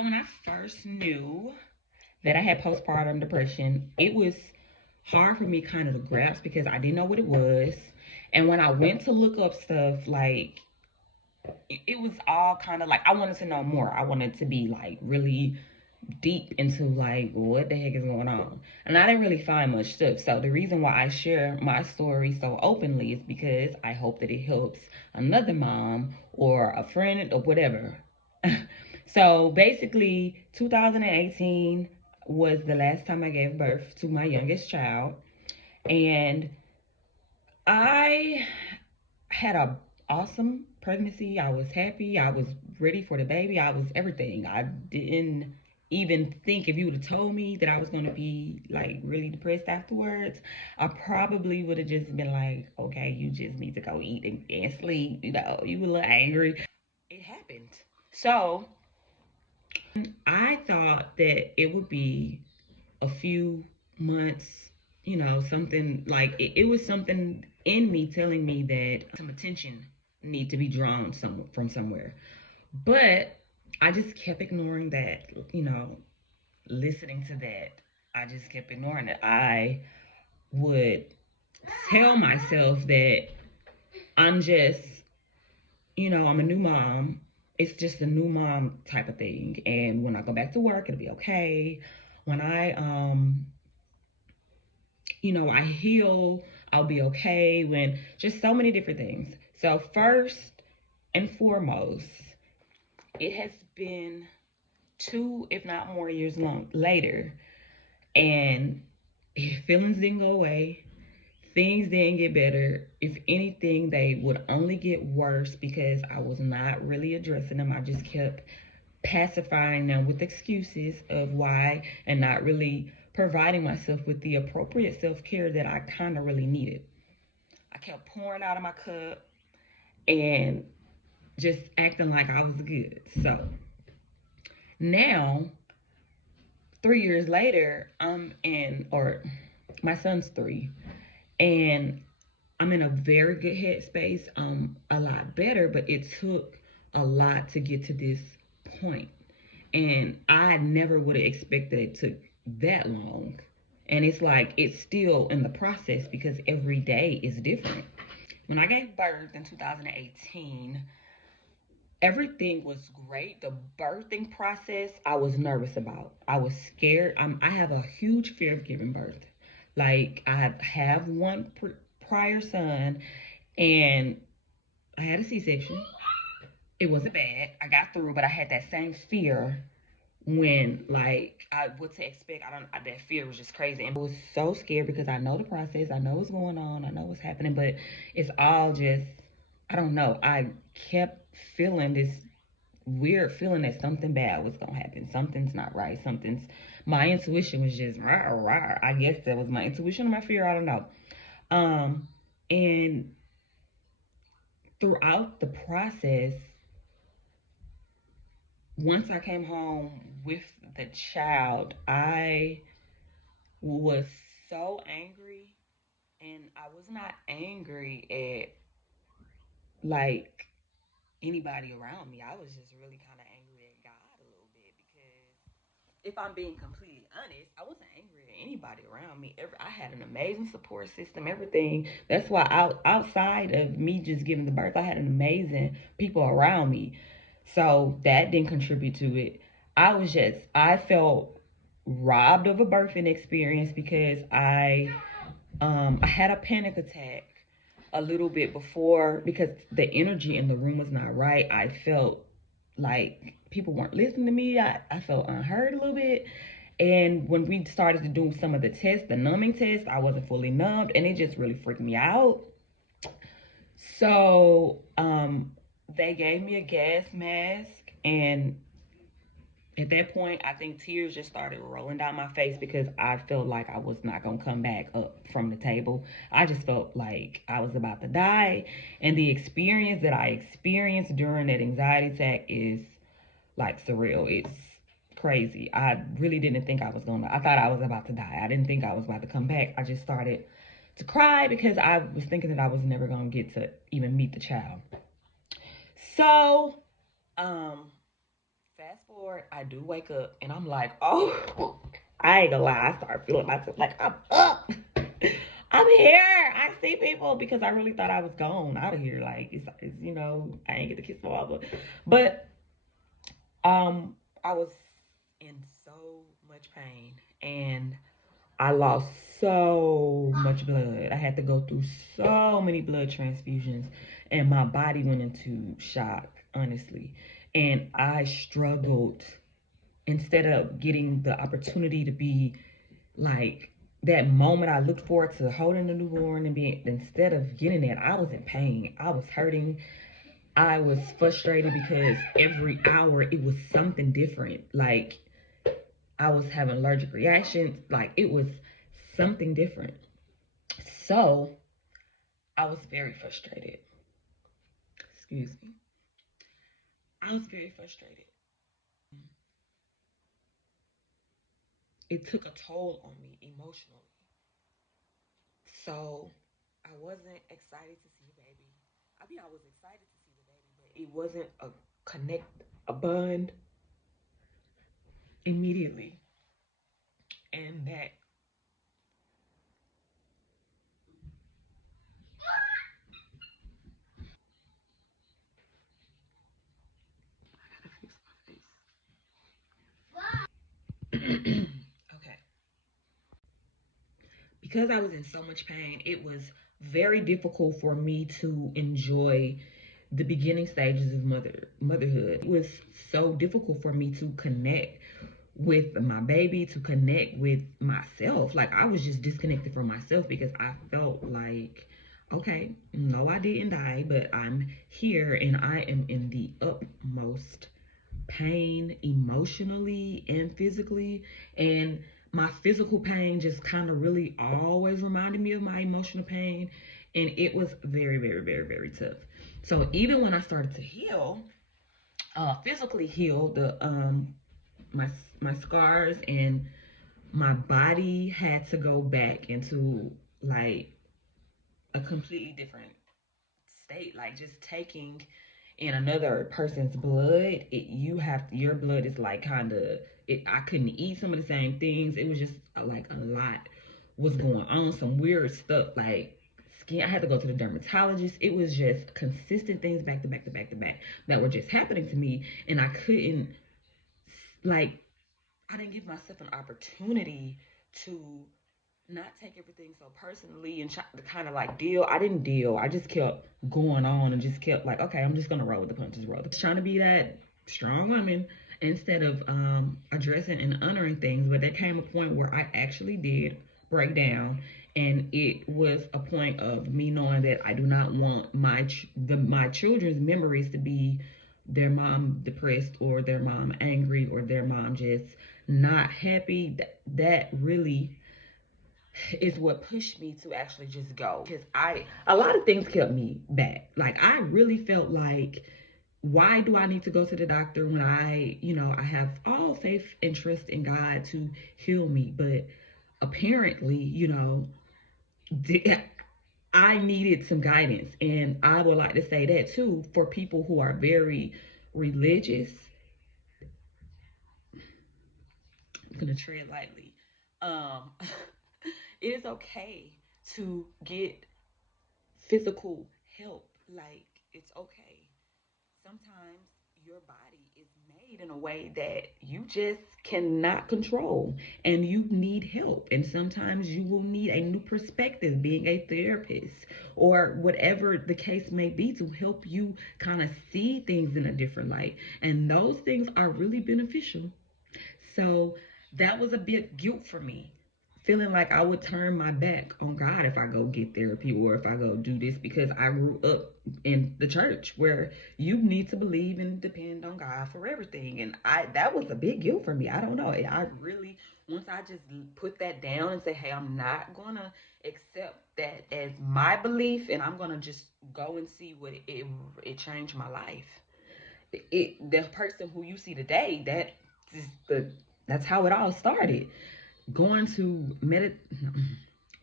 So when I first knew that I had postpartum depression, it was hard for me kind of to grasp because I didn't know what it was. And when I went to look up stuff, like it was all kind of like I wanted to know more. I wanted to be like really deep into like what the heck is going on. And I didn't really find much stuff. So the reason why I share my story so openly is because I hope that it helps another mom or a friend or whatever. So basically 2018 was the last time I gave birth to my youngest child, and I had a awesome pregnancy. I was happy. I was ready for the baby. I was everything. I didn't even think, if you would have told me that I was going to be like really depressed afterwards, I probably would have just been like, okay, you just need to go eat and sleep. You know, you were a little angry. It happened. So I thought that it would be a few months, you know, something like it was something in me telling me that some attention need to be drawn from somewhere. But I just kept ignoring that, you know, listening to that. I just kept ignoring it. I would tell myself that I'm just, you know, I'm a new mom. It's just a new mom type of thing. And when I go back to work, it'll be okay. When I heal, I'll be okay. When just so many different things. So, first and foremost, it has been 2, if not more years later, and feelings didn't go away. Things didn't get better. If anything, they would only get worse because I was not really addressing them. I just kept pacifying them with excuses of why and not really providing myself with the appropriate self care that I kind of really needed. I kept pouring out of my cup and just acting like I was good. So now, 3 years later, or my son's 3, and I'm in a very good headspace. A lot better, but it took a lot to get to this point. And I never would have expected it took that long. And it's like it's still in the process because every day is different. When I gave birth in 2018, everything was great. The birthing process, I was nervous about. I was scared. I have a huge fear of giving birth. Like, I have one prior son, and I had a C section. It wasn't bad. I got through, but I had that same fear when, like, what to expect. That fear was just crazy. And I was so scared because I know the process, I know what's going on, I know what's happening, but it's all just, I don't know. I kept feeling this weird feeling that something bad was gonna happen. Something's not right. My intuition was just rah, rah. I guess that was my intuition or my fear. I don't know. And throughout the process, once I came home with the child, I was so angry, and I was not angry at like anybody around me. I was just really kind of angry at God a little bit because if I'm being completely honest, I wasn't angry at anybody around me. I had an amazing support system, everything. That's why outside of me just giving the birth, I had an amazing people around me. So that didn't contribute to it. I felt robbed of a birthing experience because I had a panic attack a little bit before because the energy in the room was not right. I felt like people weren't listening to me. I felt unheard a little bit. And when we started to do some of the tests, the numbing test, I wasn't fully numbed, and it just really freaked me out. So they gave me a gas mask, and at that point, I think tears just started rolling down my face because I felt like I was not going to come back up from the table. I just felt like I was about to die. And the experience that I experienced during that anxiety attack is like surreal. It's crazy. I really didn't think I was going to, I thought I was about to die. I didn't think I was about to come back. I just started to cry because I was thinking that I was never going to get to even meet the child. So, um, Fast forward, I do wake up and I'm like, oh, I ain't gonna lie. I start feeling myself like I'm up. I'm here. I see people because I really thought I was gone out of here. Like it's I ain't get to kiss my mama, but I was in so much pain and I lost so much blood. I had to go through so many blood transfusions, and my body went into shock, honestly. And I struggled instead of getting the opportunity to be like that moment I looked forward to holding the newborn and being, instead of getting that, I was in pain. I was hurting. I was frustrated because every hour it was something different. Like I was having allergic reactions. Like it was something different. So I was very frustrated. Excuse me. I was very frustrated. It took a toll on me emotionally. So I wasn't excited to see the baby. I mean, I was excited to see the baby, but it wasn't a bond immediately. And that okay. Because I was in so much pain, it was very difficult for me to enjoy the beginning stages of motherhood. It was so difficult for me to connect with my baby, to connect with myself. Like I was just disconnected from myself because I felt like, okay, no, I didn't die, but I'm here and I am in the utmost pain emotionally and physically. And my physical pain just kind of really always reminded me of my emotional pain. And it was very, very, very, very tough. So even when I started to heal, physically heal my my scars and my body had to go back into like a completely different state, like just taking in another person's blood. Your blood is like kind of it. I couldn't eat some of the same things. It was just like a lot was going on, some weird stuff like skin. I had to go to the dermatologist. It was just consistent things back to back to back to back that were just happening to me, and I couldn't like I didn't give myself an opportunity to not take everything so personally and try to kind of like deal. I didn't deal. I just kept going on and just kept like, okay, I'm just gonna roll with the punches, trying to be that strong woman instead of addressing and honoring things. But there came a point where I actually did break down, and it was a point of me knowing that I do not want my children's memories to be their mom depressed or their mom angry or their mom just not happy. That really is what pushed me to actually just go, because I a lot of things kept me back. Like I really felt like, why do I need to go to the doctor when I have all faith and trust in God to heal me? But apparently, I needed some guidance. And I would like to say that too for people who are very religious. I'm gonna tread lightly. Um, it is okay to get physical help. Like, it's okay. Sometimes your body is made in a way that you just cannot control and you need help. And sometimes you will need a new perspective, being a therapist or whatever the case may be, to help you kind of see things in a different light. And those things are really beneficial. So that was a bit guilt for me, feeling like I would turn my back on God if I go get therapy or if I go do this, because I grew up in the church where you need to believe and depend on God for everything. And I that was a big guilt for me. I don't know. I really, once I just put that down and say, hey, I'm not gonna accept that as my belief, and I'm gonna just go and see what it changed my life. The person who you see today, that's how it all started. Going to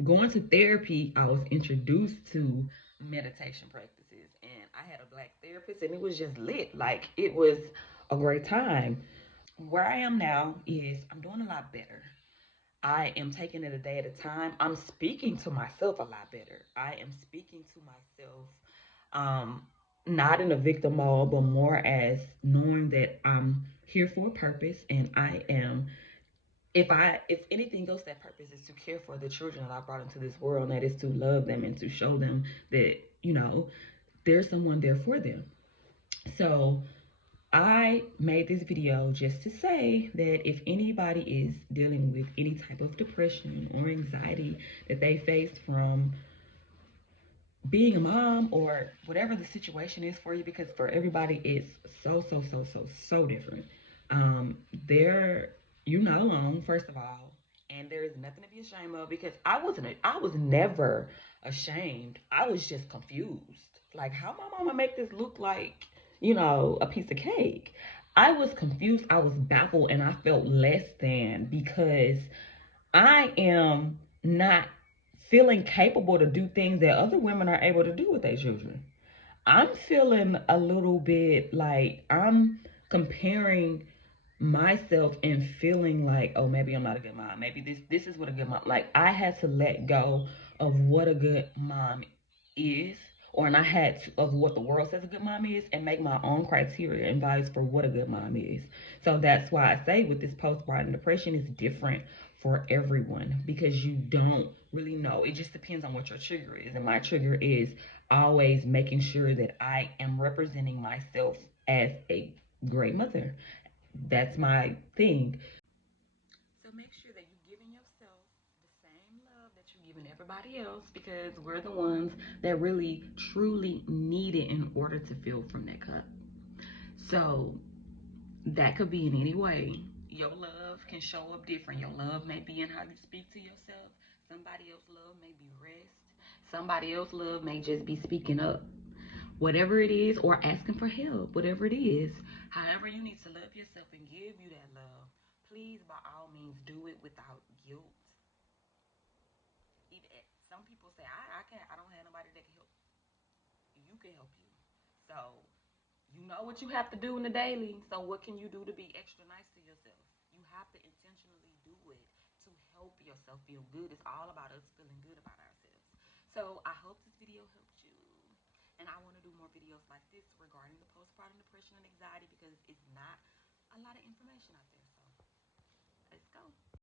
going to therapy, I was introduced to meditation practices, and I had a black therapist, and it was just lit. Like it was a great time. Where I am now is I'm doing a lot better. I am taking it a day at a time. I'm speaking to myself a lot better. I am speaking to myself, um, not in a victim mode, but more as knowing that I'm here for a purpose, and I am. If anything else, that purpose is to care for the children that I brought into this world, and that is to love them and to show them that there's someone there for them. So I made this video just to say that if anybody is dealing with any type of depression or anxiety that they face from being a mom or whatever the situation is for you, because for everybody it's so different. Um, there, you're not alone, first of all, and there is nothing to be ashamed of, because I was never ashamed. I was just confused. Like, how my mama make this look like, a piece of cake? I was confused, I was baffled, and I felt less than because I am not feeling capable to do things that other women are able to do with their children. I'm feeling a little bit like I'm comparing myself and feeling like, oh, maybe I'm not a good mom. Maybe this is what a good mom. Like, I had to let go of what a good mom is, or and I had to, of what the world says a good mom is, and make my own criteria and values for what a good mom is. So that's why I say with this postpartum depression is different for everyone, because you don't really know. It just depends on what your trigger is, and my trigger is always making sure that I am representing myself as a great mother. That's my thing. So make sure that you're giving yourself the same love that you're giving everybody else, because we're the ones that really truly need it in order to fill from that cup. So that could be in any way. Your love can show up different. Your love may be in how you speak to yourself. Somebody else's love may be rest. Somebody else's love may just be speaking up. Whatever it is, or asking for help, whatever it is, however you need to love yourself and give you that love, please by all means do it without guilt. Even some people say, I can't, I don't have nobody that can help. You can help you. So you know what you have to do in the daily. So what can you do to be extra nice to yourself? You have to intentionally do it to help yourself feel good. It's all about us feeling good about ourselves. So I hope this video helped you. And I want to do more videos like this regarding the postpartum depression and anxiety, because it's not a lot of information out there. So let's go.